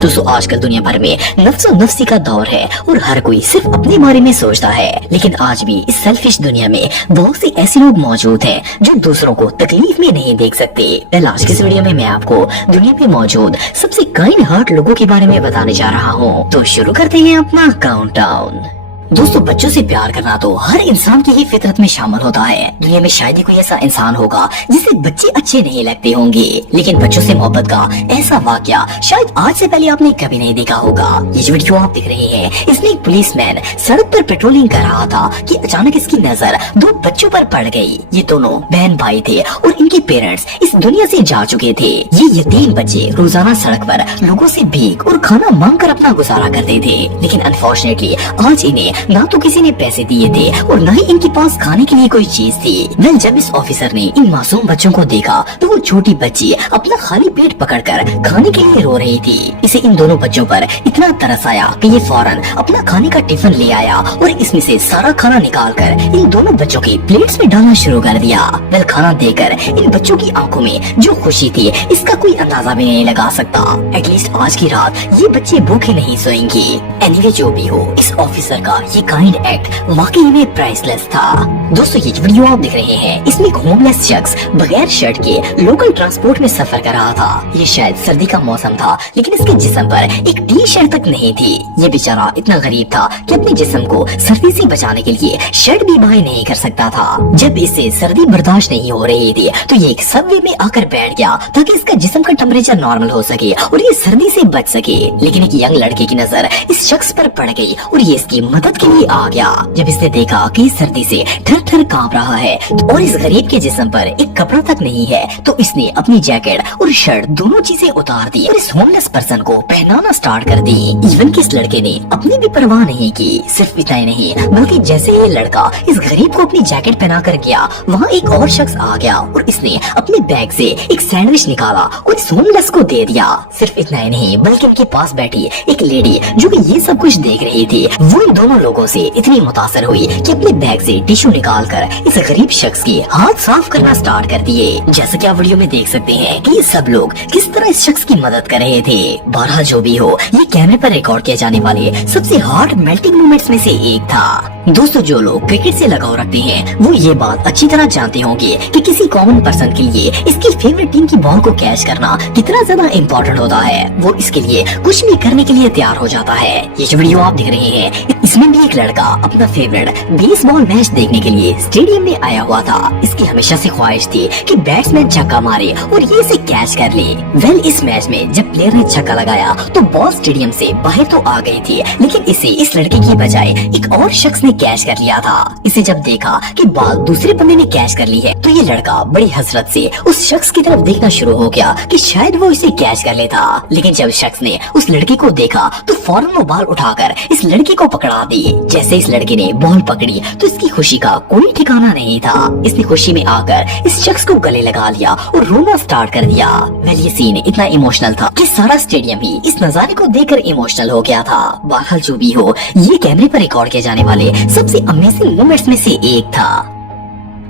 दोस्तों आजकल दुनिया भर में नफ्सो नफ्सी का दौर है और हर कोई सिर्फ अपने बारे में सोचता है। लेकिन आज भी इस सेल्फिश दुनिया में बहुत से ऐसे लोग मौजूद हैं जो दूसरों को तकलीफ में नहीं देख सकते। आज के इस वीडियो में मैं आपको दुनिया में मौजूद सबसे काइंड हार्ट लोगों के बारे में बताने जा रहा हूँ। तो शुरू करते हैं अपना काउंटडाउन। दोस्तों बच्चों से प्यार करना तो हर इंसान की ही फितरत में शामिल होता है। दुनिया में शायद ही कोई ऐसा इंसान होगा जिसे बच्चे अच्छे नहीं लगते होंगे, लेकिन बच्चों से मोहब्बत का ऐसा वाकया शायद आज से पहले आपने कभी नहीं देखा होगा। ये जो वीडियो आप देख रहे हैं इसमें एक पुलिसमैन सड़क पर पेट्रोलिंग कर रहा था कि अचानक इसकी नजर दो बच्चों पर पड़ गई। ये दोनों बहन भाई थे और इनके पेरेंट्स इस दुनिया से जा चुके थे। ये यतीम बच्चे रोजाना सड़क पर लोगों से भीख और खाना मांग कर अपना गुजारा करते थे, लेकिन अनफॉर्चुनेटली आज इन्हें ना तो किसी ने पैसे दिए थे और न ही इनके पास खाने के लिए कोई चीज थी। जब इस ऑफिसर ने इन मासूम बच्चों को देखा तो वो छोटी बच्ची अपना खाली पेट पकड़कर खाने के लिए रो रही थी। इसे इन दोनों बच्चों पर इतना तरस आया कि ये फौरन अपना खाने का टिफिन ले आया और इसमें से सारा खाना निकालकर इन दोनों बच्चों के प्लेट्स में डालना शुरू कर दिया। खाना देकर इन बच्चों की आंखों में जो खुशी थी इसका कोई अंदाजा भी नहीं लगा सकता। एटलीस्ट आज की रात ये बच्चे भूखे नहीं सोएंगे। एनीवे जो भी हो, इस ऑफिसर का ये काइंड एक्ट वाकई में प्राइसलेस था। दोस्तों ये वीडियो आप देख रहे हैं इसमें एक होमलेस शख्स बगैर शर्ट के लोकल ट्रांसपोर्ट में सफर कर रहा था। ये शायद सर्दी का मौसम था, लेकिन इसके जिस्म पर एक टी शर्ट तक नहीं थी। ये बेचारा इतना गरीब था कि अपने जिस्म को सर्दी से बचाने के लिए शर्ट भी बाय नहीं कर सकता था। जब इसे सर्दी बर्दाश्त नहीं हो रही थी तो ये एक सबवे में आकर बैठ गया ताकि इसका जिस्म का टेम्परेचर नॉर्मल हो सके और ये सर्दी से बच सके। लेकिन एक यंग लड़के की नजर इस शख्स पर पड़ गई और ये इसकी मदद के लिए आ गया। जब इसने देखा कि सर्दी से थर थर कांप रहा है और इस गरीब के जिस्म पर एक कपड़ा तक नहीं है, तो इसने अपनी जैकेट और शर्ट दोनों चीजें उतार दी और इस होमलेस पर्सन को पहनाना स्टार्ट कर दी। इवन कि इस लड़के ने अपनी भी परवाह नहीं की। सिर्फ इतना ही नहीं बल्कि जैसे ये लड़का इस गरीब को अपनी जैकेट पहना कर गया, वहाँ एक और शख्स आ गया और इसने अपने बैग से एक सैंडविच निकाला और इस होमलेस को दे दिया। सिर्फ इतना ही नहीं बल्कि उनके पास बैठी एक लेडी जो कि ये सब कुछ देख रही थी, वो इन दोनों लोगों से इतनी मुतासर हुई कि अपने बैग से टिश्यू निकालकर इस गरीब शख्स के हाथ साफ करना स्टार्ट कर दिए। जैसा कि आप वीडियो में देख सकते हैं कि ये सब लोग किस तरह इस शख्स की मदद कर रहे थे। बहरहाल जो भी हो, ये कैमरे पर रिकॉर्ड किए जाने वाले सबसे हार्ट मेल्टिंग मोमेंट्स में से एक था। दोस्तों जो लोग क्रिकेट से लगाव रखते हैं वो ये बात अच्छी तरह जानते होंगे कि किसी कॉमन पर्सन के लिए इसकी फेवरेट टीम की बॉल को कैच करना कितना ज्यादा इम्पोर्टेंट होता है। वो इसके लिए कुछ भी करने के लिए तैयार हो जाता है। ये जो वीडियो आप देख रहे हैं इसमें भी एक लड़का अपना फेवरेट बेसबॉल मैच देखने के लिए स्टेडियम में आया हुआ था। इसकी हमेशा से ख्वाहिश थी कि बैट्समैन छक्का मारे और ये इसे कैच कर ले। इस मैच में जब प्लेयर ने छक्का लगाया तो बॉल स्टेडियम से बाहर तो आ गई थी, लेकिन इसे इस लड़के की बजाय एक और शख्स ने कैच कर लिया था। इसे जब देखा कि बॉल दूसरे बंदे ने कैच कर ली है तो ये लड़का बड़ी हसरत से उस शख्स की तरफ देखना शुरू हो गया कि शायद वो इसे कैच कर लेता। लेकिन जब शख्स ने उस लड़के को देखा तो फौरन वो बॉल उठाकर इस लड़के को पकड़ा दी। जैसे इस लड़के ने बॉल पकड़ी तो इसकी खुशी का कोई ठिकाना नहीं था। इसने खुशी में आकर इस शख्स को गले लगा लिया और रोना स्टार्ट कर दिया। ये सीन इतना इमोशनल था कि सारा स्टेडियम ही इस नजारे को देखकर इमोशनल हो गया था। बहरहाल जो भी हो, ये कैमरे पर रिकॉर्ड किए जाने वाले सबसे अमेजिंग मोमेंट्स में से एक था।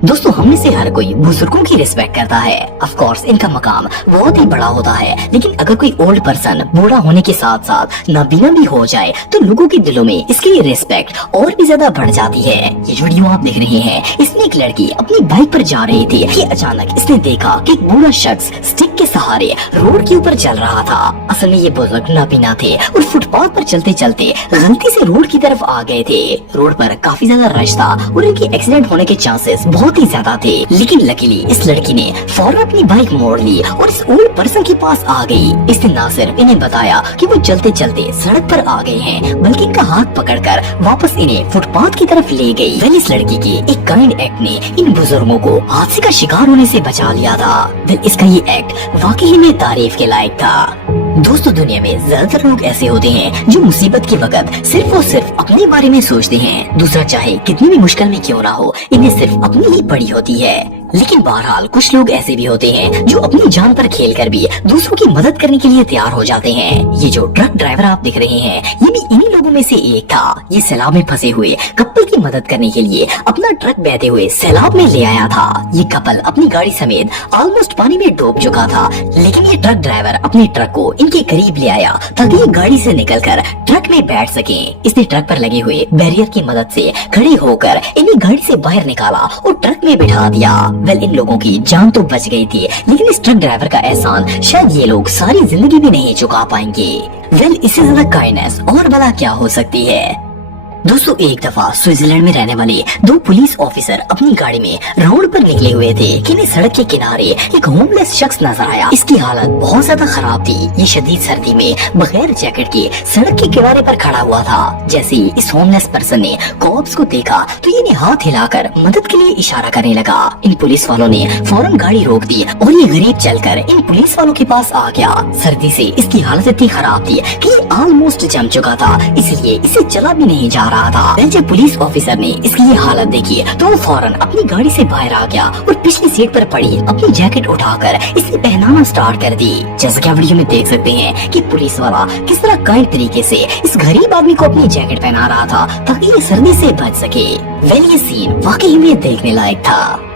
दोस्तों हम में से हर कोई बुजुर्गों की रिस्पेक्ट करता है। ऑफ कोर्स इनका मकाम बहुत ही बड़ा होता है, लेकिन अगर कोई ओल्ड पर्सन बूढ़ा होने के साथ साथ नाबीना भी हो जाए तो लोगों के दिलों में इसके लिए रिस्पेक्ट और भी ज्यादा बढ़ जाती है। ये जो वीडियो आप देख रहे हैं इसमें एक लड़की अपनी बाइक पर जा रही थी कि अचानक इसने देखा कि एक बूढ़ा शख्स स्टिक के सहारे रोड के ऊपर चल रहा था। असल में ये बुजुर्ग नाबीना थे और फुटपाथ पर चलते चलते गलती से रोड की तरफ आ गए थे। रोड पर काफी ज्यादा रश था और इनके एक्सीडेंट होने के चांसेस बहुत ही ज्यादा थे, लेकिन लकीली इस लड़की ने फौरन अपनी बाइक मोड़ ली और इस ओल्ड पर्सन के पास आ गई। इसने ना सिर्फ इन्हें बताया कि वो चलते चलते सड़क पर आ गए हैं, बल्कि इनका हाथ पकड़कर वापस इन्हें फुटपाथ की तरफ ले गई। इस लड़की के एक काइंड एक्ट ने इन बुजुर्गों को हादसे का शिकार होने से बचा लिया था। इसका ये एक्ट वाकई में तारीफ के लायक था। दोस्तों दुनिया में ज्यादातर लोग ऐसे होते हैं जो मुसीबत के वक्त सिर्फ और सिर्फ अपने बारे में सोचते हैं। दूसरा चाहे कितनी भी मुश्किल में क्यों ना हो, इन्हें सिर्फ अपनी ही पड़ी होती है। लेकिन बहरहाल कुछ लोग ऐसे भी होते हैं जो अपनी जान पर खेलकर भी दूसरों की मदद करने के लिए तैयार हो जाते हैं। ये जो ट्रक ड्राइवर आप दिख रहे हैं ये भी इन्हीं लोगों लोगों में से एक था। ये सैलाब में फंसे हुए कपल की मदद करने के लिए अपना ट्रक बहते हुए सैलाब में ले आया था। ये कपल अपनी गाड़ी समेत ऑलमोस्ट पानी में डूब चुका था, लेकिन ये ट्रक ड्राइवर अपने ट्रक को इनके करीब ले आया ताकि ये गाड़ी से निकलकर ट्रक में बैठ सके। इसने ट्रक पर लगे हुए बैरियर की मदद से खड़े होकर इन्हें गाड़ी से बाहर निकाला और ट्रक में बिठा दिया। वेल, इन लोगों की जान तो बच गई थी, लेकिन इस ट्रक ड्राइवर का एहसान शायद ये लोग सारी जिंदगी भी नहीं चुका पाएंगे। वेल, इससे ज्यादा काइंडनेस और भला क्या हो सकती है। दोस्तों, एक दफा स्विट्जरलैंड में रहने वाले दो पुलिस ऑफिसर अपनी गाड़ी में राउंड पर निकले हुए थे कि इन्हें सड़क के किनारे एक होमलेस शख्स नजर आया। इसकी हालत बहुत ज्यादा खराब थी। ये शदीद सर्दी में बगैर जैकेट के सड़क के किनारे पर खड़ा हुआ था। जैसे ही इस होमलेस पर्सन ने कॉप्स को देखा तो इन्हें हाथ हिलाकर मदद के लिए इशारा करने लगा। इन पुलिस वालों ने फौरन गाड़ी रोक दी और ये गरीब चलकर इन पुलिस वालों के पास आ गया। सर्दी से इसकी हालत इतनी खराब थी कि ऑलमोस्ट जम चुका था, इसलिए इसे चला भी नहीं जा रहा था। जब पुलिस ऑफिसर ने इसकी ये हालत देखी तो वो फौरन अपनी गाड़ी से बाहर आ गया और पिछली सीट पर पड़ी अपनी जैकेट उठाकर इसे पहनाना स्टार्ट कर दी। जैसा कि आप वीडियो में देख सकते हैं कि पुलिस वाला किस तरह काइंड तरीके से इस गरीब आदमी को अपनी जैकेट पहना रहा था ताकि ये सर्दी से बच सके। वेल, ये सीन वाकई में देखने लायक था।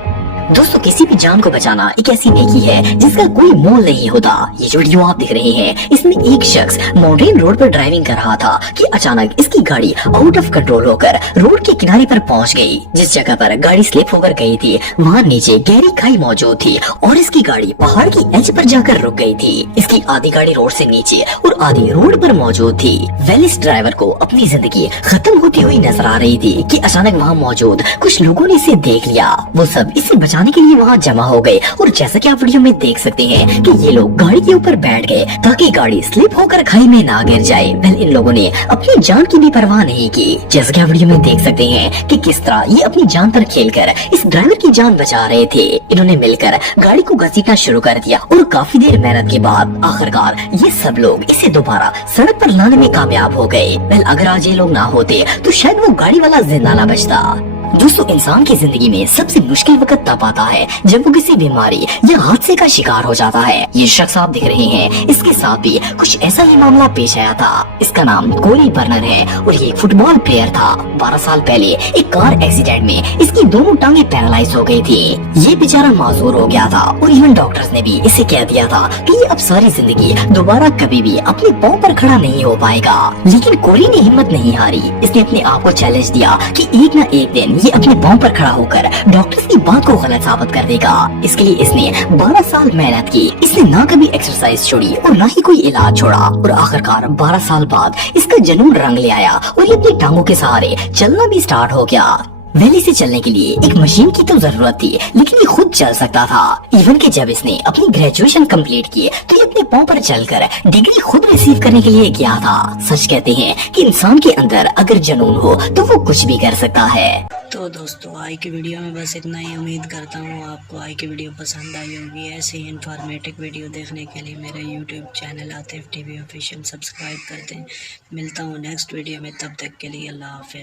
दोस्तों, किसी भी जान को बचाना एक ऐसी नेकी है जिसका कोई मोल नहीं होता। ये जो वीडियो आप देख रहे हैं, इसमें एक शख्स माउंटेन रोड पर ड्राइविंग कर रहा था कि अचानक इसकी गाड़ी आउट ऑफ कंट्रोल होकर रोड के किनारे पर पहुंच गई। जिस जगह पर गाड़ी स्लिप होकर गई थी वहाँ नीचे गहरी खाई मौजूद थी और इसकी गाड़ी पहाड़ की एज पर जाकर रुक गई थी। इसकी आधी गाड़ी रोड से नीचे और आधी रोड पर मौजूद थी। वेल, इस ड्राइवर को अपनी जिंदगी खत्म होती हुई नजर आ रही थी कि अचानक वहाँ मौजूद कुछ लोगों ने इसे देख लिया। वो सब इसे बचाने के लिए वहाँ जमा हो गए और जैसा कि आप वीडियो में देख सकते हैं कि ये लोग गाड़ी के ऊपर बैठ गए ताकि गाड़ी स्लिप होकर खाई में ना गिर जाए। वेल, इन लोगों ने अपनी जान की भी परवाह नहीं की। जैसा कि आप वीडियो में देख सकते हैं कि किस तरह ये अपनी जान पर खेलकर इस ड्राइवर की जान बचा रहे थे। इन्होंने मिलकर गाड़ी को घसीटना शुरू कर दिया और काफी देर मेहनत के बाद आखिरकार ये सब लोग इसे दोबारा सड़क पर लाने में कामयाब हो गए। वेल, अगर आज ये लोग ना होते तो शायद वो गाड़ी वाला जिंदा ना बचता। दोस्तों, इंसान की जिंदगी में सबसे मुश्किल वक्त तब आता है जब वो किसी बीमारी या हादसे का शिकार हो जाता है। ये शख्स आप देख रहे हैं, इसके साथ भी कुछ ऐसा ही मामला पेश आया था। इसका नाम कोरी बर्नर है और ये एक फुटबॉल प्लेयर था। 12 साल पहले एक कार एक्सीडेंट में इसकी दोनों टांगे पैरालाइज हो गई थी। ये बेचारा माजूर हो गया था और इवन डॉक्टर्स ने भी इसे कह दिया था कि ये अब सारी जिंदगी दोबारा कभी भी अपने पाँव पर खड़ा नहीं हो पाएगा। लेकिन कोरी ने हिम्मत नहीं हारी। इसने अपने आप को चैलेंज दिया कि एक न एक दिन ये अपने पाँव पर खड़ा होकर डॉक्टर्स की बात को गलत साबित कर देगा। इसके लिए इसने 12 साल मेहनत की। इसने ना कभी एक्सरसाइज छोड़ी और ना ही कोई इलाज छोड़ा और आखिरकार 12 साल बाद इसका जुनून रंग ले आया और ये अपनी टांगों के सहारे चलना भी स्टार्ट हो गया। वैली से चलने के लिए एक मशीन की तो जरूरत थी, लेकिन ये खुद चल सकता था। इवन कि जब इसने अपनी ग्रेजुएशन कंप्लीट की तो ये अपने पाँव पर चलकर डिग्री खुद रिसीव करने के लिए गया था। सच कहते हैं कि इंसान के अंदर अगर जुनून हो तो वो कुछ भी कर सकता है। तो दोस्तों, आज की वीडियो में बस इतना ही। उम्मीद करता हूँ आपको आज की वीडियो पसंद आई होगी। ऐसे ही इन्फॉर्मेटिव वीडियो देखने के लिए मेरा YouTube channel Atif TV official subscribe कर दें। मिलता हूँ नेक्स्ट वीडियो में, तब तक के लिए अल्लाह हाफिज़।